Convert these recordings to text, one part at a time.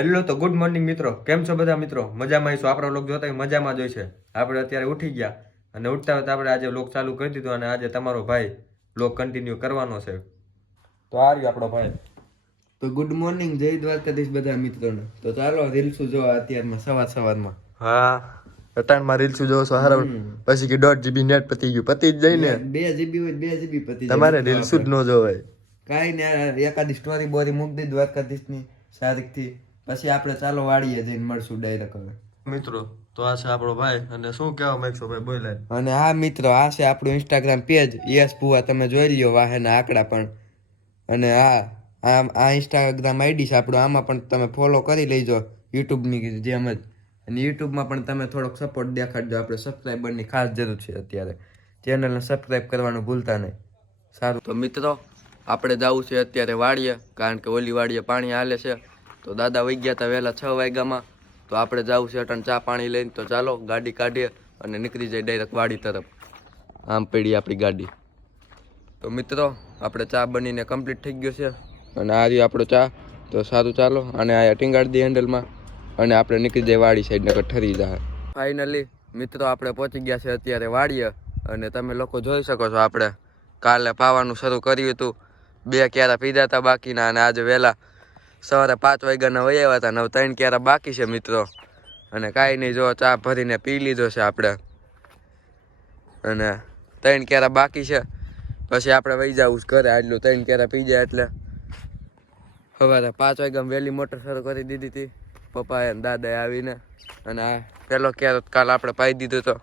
Hello તો good morning મિત્રો, કેમ છો બધા મિત્રો? મજામાં આવીશું. આપણો લોક જોતા મજામાં જ હોય છે. આપણે અત્યારે ઉઠી ગયા અને ઉઠતા વખતે આપણે આજે લોક ચાલુ કરી દીધું અને આજે તમારો ભાઈ લોક કન્ટિન્યુ કરવાનો છે. તો આ રહ્યો આપણો ભાઈ. તો ગુડ મોર્નિંગ, જય દ્વારકાધીશ બધા મિત્રોને. તો ચાલો રીલ્સ જોવા અત્યારમાં સવારમાં. હા, અટાણમાં રીલ્સ જોવો છો હારા. પછી કે 1.5 GB નેટ પતી ગયું. પતી જ જાય ને. 2 GB હોય 2 GB પતી જાય. તમારે રીલ્સ જ ન જોવાય. કાઈ ને એકાદી સ્ટોરી બોરી મૂકી દઈ દ્વારકાધીશની સારીકથી. પછી આપણે ચાલો વાડીએ જઈને મળશું ડાયરેક્ટ હવે. મિત્રો તો આ છે આપણો ભાઈ અને શું કહેવા માંગશો ભાઈ, બોલાય. અને હા મિત્રો, આ છે આપણું ઇન્સ્ટાગ્રામ પેજ યસ ભુવા. તમે જોઈ લ્યો વાહેના આંકડા પણ. અને આ ઇન્સ્ટાગ્રામ આઈડી છે આપણું. આમાં પણ તમે ફોલો કરી લેજો યુટ્યુબની જેમ જ. અને યુટ્યુબમાં પણ તમે થોડોક સપોર્ટ દેખાડજો. આપણે સબસ્ક્રાઈબરની ખાસ જરૂર છે અત્યારે. ચેનલને સબસ્ક્રાઈબ કરવાનું ભૂલતા નહીં. સારું તો મિત્રો, આપણે જવું છે અત્યારે વાડીએ, કારણ કે ઓલી વાડીએ પાણી હાલે છે. તો દાદા વહી ગયા હતા વહેલા 6 વાગ્યામાં. તો આપણે જવું છે અટણ ચા પાણી લઈને. તો ચાલો ગાડી કાઢીએ અને નીકળી જાય ડાયરેક્ટ વાડી તરફ. આમ પડી આપણી ગાડી. તો મિત્રો, આપણે ચા બનીને કમ્પ્લીટ થઈ ગયો છે અને આ રહ્યો આપણો ચા. તો સારું ચાલો, અને આ ટીંગાડી દઈએ હેન્ડલમાં અને આપણે નીકળી જાય વાડી સાઈડ નકર ઠરી જાય. ફાઇનલી મિત્રો, આપણે પહોંચી ગયા છે અત્યારે વાડીએ. અને તમે લોકો જોઈ શકો છો, આપણે કાલે પાવાનું શરૂ કર્યું હતું. 2 ક્યારા પીધા હતા બાકીના, અને આજે વહેલા સવારે 5 વાગ્યાના વહી આવ્યા હતા. 3 ક્યારા બાકી છે મિત્રો. અને કાંઈ નહીં, જો ચા ભરીને પી લીધો છે આપણે. અને 3 ક્યારા બાકી છે, પછી આપણે વહી જવું ઘરે. આટલું 3 ક્યારા પી જાય એટલે સવારે 5 વાગ્યામાં વહેલી મોટર શરૂ કરી દીધી હતી પપ્પાએ અને દાદાએ આવીને. અને આ પહેલો ક્યારો કાલ આપણે પાઈ દીધો હતો.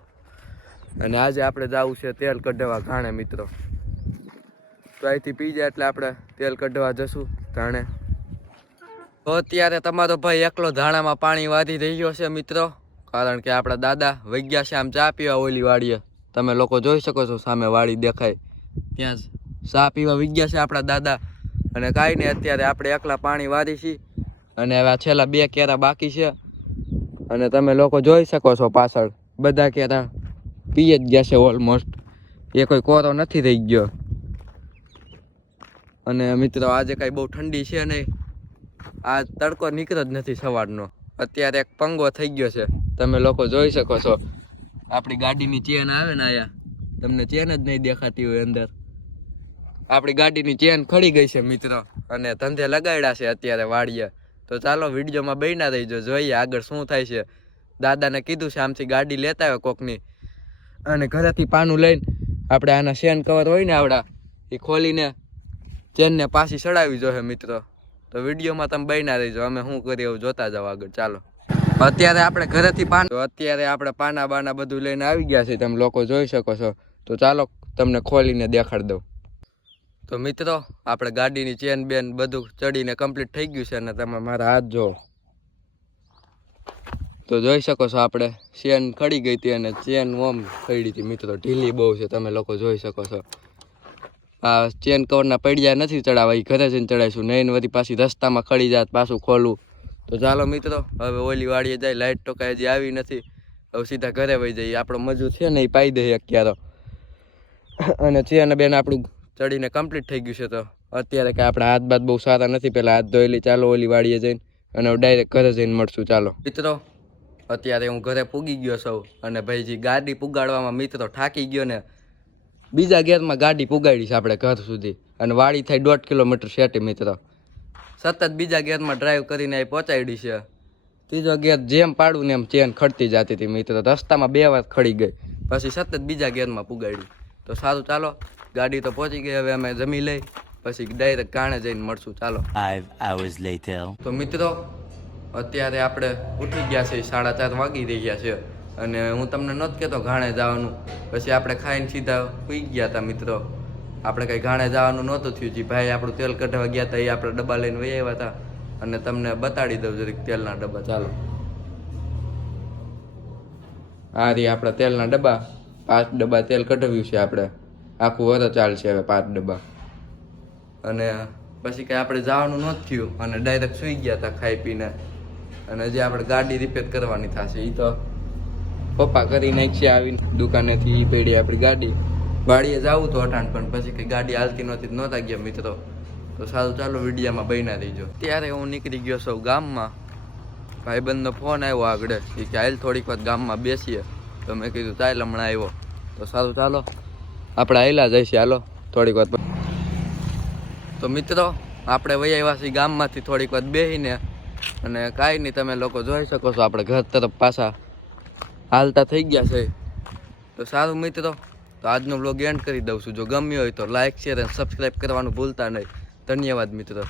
અને આજે આપણે જવું છે તેલ કઢાવવા ઘાણે મિત્રો. તો અહીંથી પી જાય એટલે આપણે તેલ કઢાવવા જશું ઘાણે. તો અત્યારે તમારો ભાઈ એકલો ધાણામાં પાણી વાળી રહ્યો છે મિત્રો, કારણ કે આપણા દાદા વહી ગયા છે આમ ચા પીવા ઓલી વાડીએ. તમે લોકો જોઈ શકો છો, સામે વાડી દેખાય ત્યાં ચા પીવા વહી ગયા છે આપણા દાદા. અને કાંઈ નહીં, અત્યારે આપણે એકલા પાણી વાળી છીએ. અને હવે છેલ્લા 2 કેરા બાકી છે. અને તમે લોકો જોઈ શકો છો પાછળ બધા કેરા પી જ ગયા છે ઓલમોસ્ટ. એ કોઈ કોરો નથી થઈ ગયો. અને મિત્રો, આજે કાંઈ બહુ ઠંડી છે નહીં. આ તડકો નીકળ્યો જ નથી સવારનો. અત્યારે એક પંગો થઈ ગયો છે, તમે લોકો જોઈ શકો છો. આપણી ગાડીની ચેન આવે ને આયા, તમને ચેન જ નહીં દેખાતી હોય અંદર. આપણી ગાડીની ચેન ખડી ગઈ છે મિત્રો, અને ધંધે લગાડ્યા છે અત્યારે વાડીએ. તો ચાલો વિડીયોમાં બન્યા રહીજો, જોઈએ આગળ શું થાય છે. દાદાને કીધું છે આમથી ગાડી લેતા હોય કોકની, અને ઘરેથી પાનું લઈને આપણે આના ચેન કવર હોય ને આવડા, એ ખોલીને ચેનને પાછી ચડાવી જોઈએ મિત્રો. તો વિડીયોમાં તમે બન્યા રહીજો, અમે શું કરીએ એવું જોતા જાવ આગળ. ચાલો, અત્યારે આપણે ઘરેથી અત્યારે આપણે પાના બાના બધું લઈને આવી ગયા છે, તમે લોકો જોઈ શકો છો. તો ચાલો તમને ખોલીને દેખાડી દઉં. તો મિત્રો, આપણે ગાડીની ચેન બેન બધું ચડીને કમ્પ્લીટ થઈ ગયું છે. અને તમે મારા હાથ જુઓ તો જોઈ શકો છો, આપણે ચેન ખડી ગઈ હતી અને ચેન ઓમ ખડી હતી મિત્રો. ઢીલી બહુ છે, તમે લોકો જોઈ શકો છો. આ ચેન કવરના પડ્યા નથી ચડાવવા, એ ઘરે જઈને ચડાવીશું. નહીં વળી પાછી રસ્તામાં ખડી જાત પાછું ખોલવું. તો ચાલો મિત્રો, હવે ઓલી વાડીએ જાય. લાઇટ તો કાંઈ હજી આવી નથી. હવે સીધા ઘરે વહી જઈએ. આપણો મજૂર છે ને એ પાઈ દઈએ એક ક્યારો. અને ચેન બેન આપણું ચડીને કમ્પ્લીટ થઈ ગયું છે. તો અત્યારે કે આપણા હાથ બાદ બહુ સારા નથી, પહેલાં હાથ ધોઈ લઈ. ચાલો ઓલી વાડીએ જઈને અને ડાયરેક્ટ ઘરે જઈને મળશું. ચાલો મિત્રો, અત્યારે હું ઘરે પૂગી ગયો છું. અને ભાઈજી ગાડી પુગાડવામાં મિત્રો થાકી ગયો ને બીજા ગેરમાં ગાડી પુગાડી છે આપણે ઘર સુધી. અને વાડી થાય 1.5 કિલોમીટર સેટી મિત્રો. સતત બીજા ગેરમાં ડ્રાઈવ કરીને અહીં પહોંચાડી છે. ત્રીજો ગેર જેમ પાડું ને એમ ચેન ખડતી જતી હતી મિત્રો. રસ્તામાં 2 વાર ખડી ગઈ, પછી સતત બીજા ગેરમાં પુગાડી. તો સારું ચાલો, ગાડી તો પહોંચી ગઈ. હવે અમે જમી લઈ, પછી ડાયરેક્ટ ગાણે જઈને મળશું. ચાલો. 5 hours later. તો મિત્રો, અત્યારે આપણે ઉઠી ગયા છે, 4:30 વાગી રહ્યા છે. અને હું તમને નહોતો કહેતો ઘાણે જવાનું. પછી આપણે ખાઈને સીધા સૂઈ ગયા હતા મિત્રો. આપણે કંઈ ઘાણે જવાનું નહોતું થયું. જે ભાઈ આપણું તેલ કઢાવવા ગયા હતા એ આપણે ડબ્બા લઈને વહી આવ્યા હતા. અને તમને બતાડી દઉં જરીક તેલના ડબ્બા. ચાલો, આ રહી આપણા તેલના ડબ્બા. 5 ડબ્બા તેલ કઢાવ્યું છે આપણે. આખું વરસ ચાલશે હવે 5 ડબ્બા. અને પછી કંઈ આપણે જવાનું નહોતું થયું અને ડાયરેક્ટ સૂઈ ગયા હતા ખાઈ પીને. અને જે આપણે ગાડી રિપેર કરવાની થશે એ તો પપ્પા કરી નાખશે આવીને દુકાનેથી. એ પેઢી આપણી ગાડી વાડીએ જવું તો અટાણ, પણ પછી કંઈ ગાડી હાલતી નહોતા ગયા મિત્રો. તો સારું ચાલો, વિડીયામાં બન્યા રહીજો. ત્યારે હું નીકળી ગયો છું ગામમાં. ભાઈબંધનો ફોન આવ્યો આગળ એ કે હાલ થોડીક વાર ગામમાં બેસીએ તો મેં કીધું ચાલ હમણાં આવ્યો તો સારું ચાલો આપણે આયલા જઈશું હાલો થોડીક વાર તો મિત્રો આપણે વહી આવ્યા છીએ ગામમાંથી થોડીક વાર બેસીને અને કાંઈ નહીં તમે લોકો જોઈ શકો છો આપણે ઘર તરફ પાછા હાલતા થઈ ગયા છે તો સારું મિત્રો તો આજનો બ્લોગ એન્ડ કરી દઉં છું જો ગમ્યો હોય તો લાઇક શેર અને સબસ્ક્રાઈબ કરવાનું ભૂલતા નહીં ધન્યવાદ મિત્રો